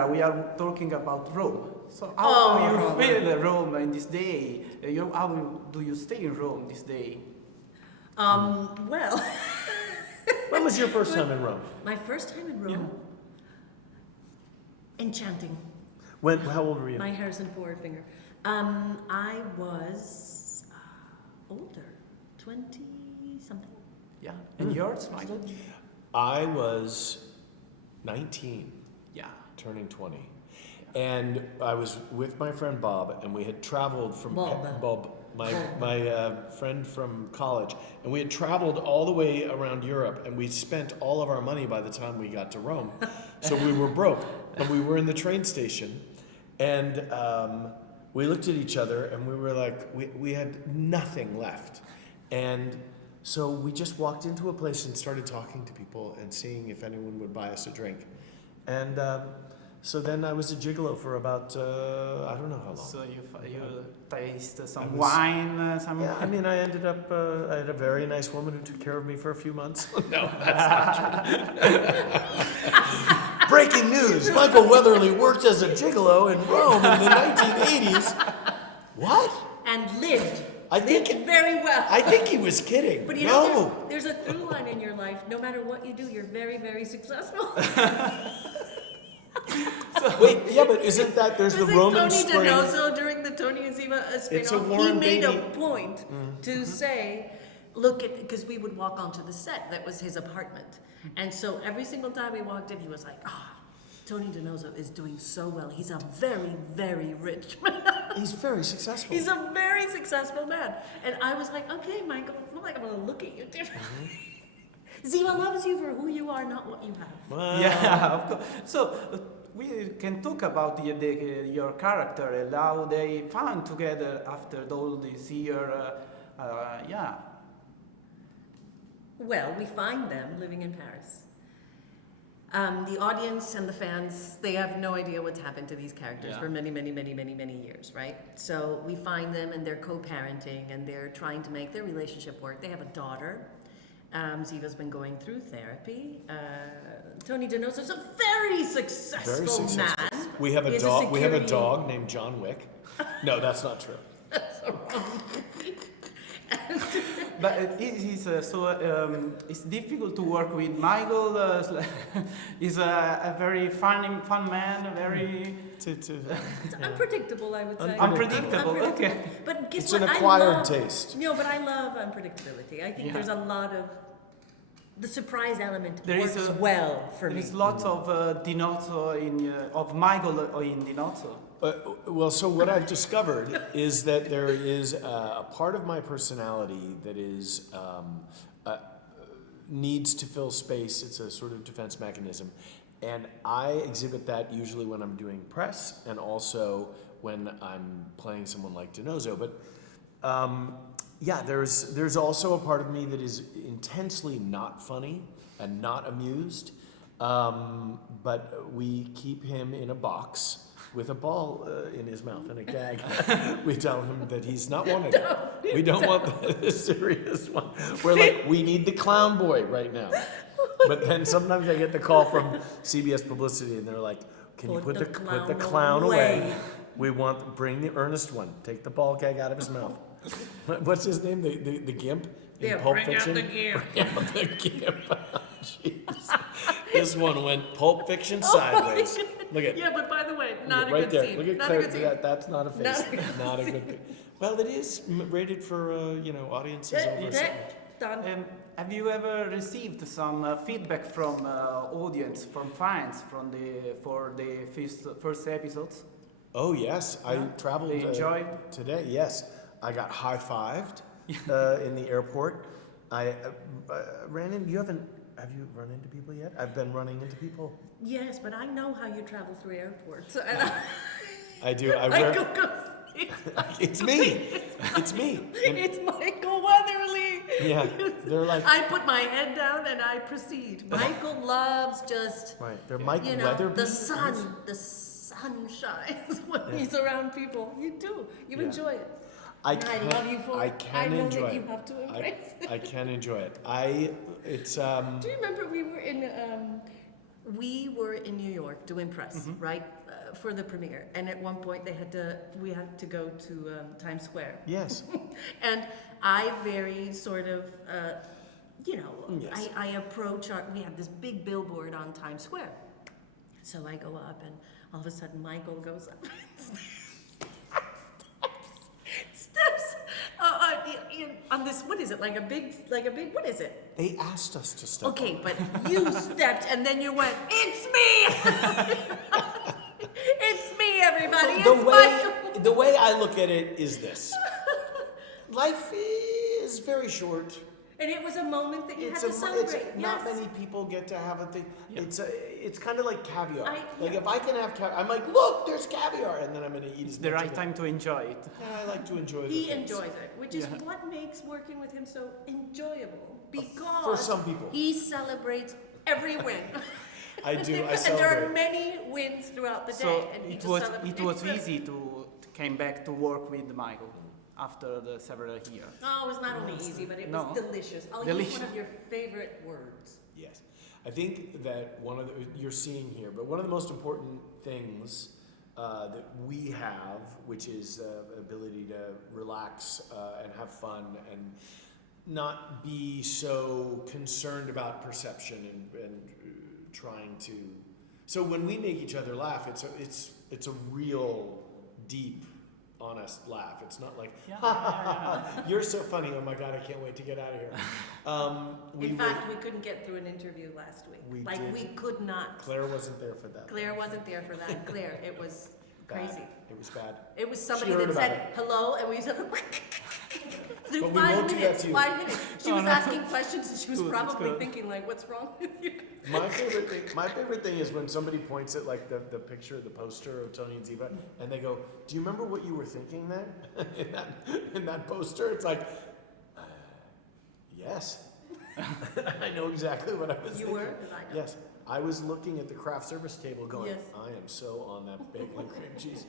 camera, we are talking about Rome. So how do you feel Rome in this day? How do you stay in Rome this day? Well, When was your first time in Rome? my first time in Rome, enchanting. How old were you? My Harrison Ford finger. I was older, 20 something. Yeah. And yours, Michael? I was 19, Yeah. turning 20. And I was with my friend Bob, and we had traveled from Bob. my friend from college, and we had traveled all the way around Europe, and we spent all of our money by the time we got to Rome. So we were broke, and we were in the train station, and we looked at each other, and we were like, we had nothing left. And so we just walked into a place and started talking to people and seeing if anyone would buy us a drink. And so then I was a gigolo for about, I don't know how long. So you taste some wine, some... Yeah, I mean, I ended up, I had a very nice woman who took care of me for a few months. No, that's not true. Breaking news, Michael Weatherly worked as a gigolo in Rome in the 1980s. What? And lived. I think lived very well. I think he was kidding. But you know, there's a through line in your life. No matter what you do, you're very, very successful. Wait, yeah, but isn't that there's the like Roman Tony spring? Donoso during the Tony and Ziva spin-off, It's a he Warren made Beatty- a point to say, look at, because we would walk onto the set, that was his apartment. And so every single time we walked in, he was like, Tony Donoso is doing so well. He's a very, very rich man. He's very successful. He's a very successful man. And I was like, okay, Michael, it's not like I'm going to look at you differently. Ziva loves you for who you are, not what you have. Wow. Yeah, of course. So we can talk about your character and how they found together after all this year. Yeah. Well, we find them living in Paris. The audience and the fans, they have no idea what's happened to these characters for many, many, many, many, many years, right? So we find them and they're co-parenting and they're trying to make their relationship work. They have a daughter. Ziva's been going through therapy. Tony Donoso's a very successful man. We have a He has dog. We have a security- dog named John Wick. No, that's not true. But it's difficult to work with Michael. He's a very fun man, very... It's unpredictable, I would say. Unpredictable, okay. But guess It's what? an I acquired love- taste. No, but I love unpredictability. I think there's a lot of... The surprise element There is works well for me. There's lots of Dinozzo of Michael in Dinozzo. Well, so what I've discovered is that there is a part of my personality that is needs to fill space. It's a sort of defense mechanism. And I exhibit that usually when I'm doing press and also when I'm playing someone like Donoso. But yeah, there's also a part of me that is intensely not funny and not amused. But we keep him in a box with a ball in his mouth and a gag. We tell him that he's not wanted. We don't want the serious one. We're like, we need the clown boy right now. But then sometimes I get the call from CBS Publicity and they're like, can you put the clown away? We bring the earnest one. Take the ball gag out of his mouth. What's his name? The gimp in Pulp Fiction? Out the gimp. Bring out the gimp. Jeez. This one went Pulp Fiction sideways. Look at Yeah, but by the way, not a right good there. scene. Look at Not a Claire. good scene. That's not a face. Not a good Not a good thing. Well, it is rated for audiences over. Done. Have you ever received some feedback from audience, from fans, for the first episodes? Oh yes, I traveled. They enjoyed today. Yes, I got high-fived in the airport. I ran in. Have you run into people yet? I've been running into people. Yes, but I know how you travel through airports. I do. Michael goes, It's me. It's me. it's Michael Weatherly. Yeah, they're like. I put my head down and I proceed. Michael loves just, Right, they're Mike you know, Weatherby. the sun shines when he's around people. You do. You enjoy it. I love you for I it. can I know enjoy that it. you have to embrace it. I can enjoy it. It's Do you remember we were in we were in New York doing press, right, for the premiere. And at one point we had to go to Times Square. Yes. And I very sort of, Yes. I approach we have this big billboard on Times Square. So I go up and all of a sudden Michael goes up steps on this, what is it, like a big, what is it? They asked us to step Okay, on. but you stepped and then you went, it's me! It's me, everybody, it's Michael! The way I look at it is this. Life is very short. And it was a moment that you had to It's celebrate, not yes. many people get to have a thing. Yeah. It's kind of like caviar. Like yeah. if I can have caviar, I'm like, look, there's caviar, and then I'm gonna eat It's as the much right of it. time to enjoy it. Yeah, I like to enjoy. He the things. enjoys it, which is Yeah. what makes working with him so enjoyable. Because For some people. he celebrates every win. I do. I And there are celebrate. many wins throughout the day, So and he it just was celebrates. it was easy to came back to work with Michael after the several years. No, it was not only easy, but it No. was delicious. I'll use Delicious. one of your favorite words. Yes, I think that you're seeing here, but one of the most important things that we have, which is the ability to relax and have fun and not be so concerned about perception and trying to. So when we make each other laugh, it's a real deep, honest laugh. It's not like, you're so funny. Oh my God, I can't wait to get out of here. In fact, we couldn't get through an interview last week. We Like, did. we could not. Claire wasn't there for that. Claire wasn't there for that. Claire, it was Bad. crazy. It was bad. It was somebody She heard that about said hello, and we said through But we 5 won't do that minutes. to you. 5 minutes. She Oh, was no. asking questions, and she was Good, it's probably good. thinking like, "What's wrong with you?" My favorite thing is when somebody points at like the picture, the poster of Tony and Ziva, and they go, "Do you remember what you were thinking there in that poster?" It's like, yes, I know exactly what I was You thinking. were? 'Cause I know. Yes, I was looking at the craft service table, going, Yes. "I am so on that bagel and cream cheese."